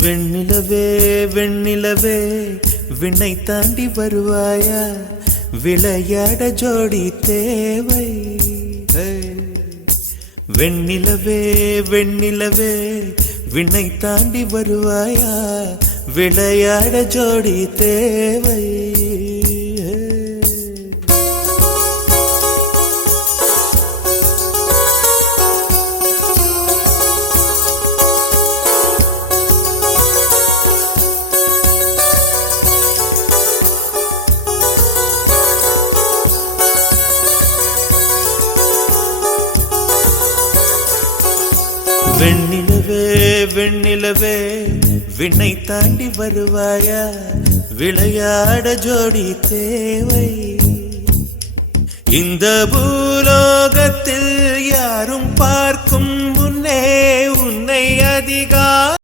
வெண்ணிலவே வெண்ணிலவே விண்ணை தாண்டி வருவாயா, விளையாட ஜோடி தேவை. வெண்ணிலவே வெண்ணிலவே விண்ணை தாண்டி வருவாயா, விளையாட ஜோடி தேவை. வெண்ணிலவே வெண்ணிலவே விண்ணை தாண்டி வருவாயா, விளையாட ஜோடி தேவை. இந்த பூலோகத்தில் யாரும் பார்க்கும் முன்னே உன்னை அதிகா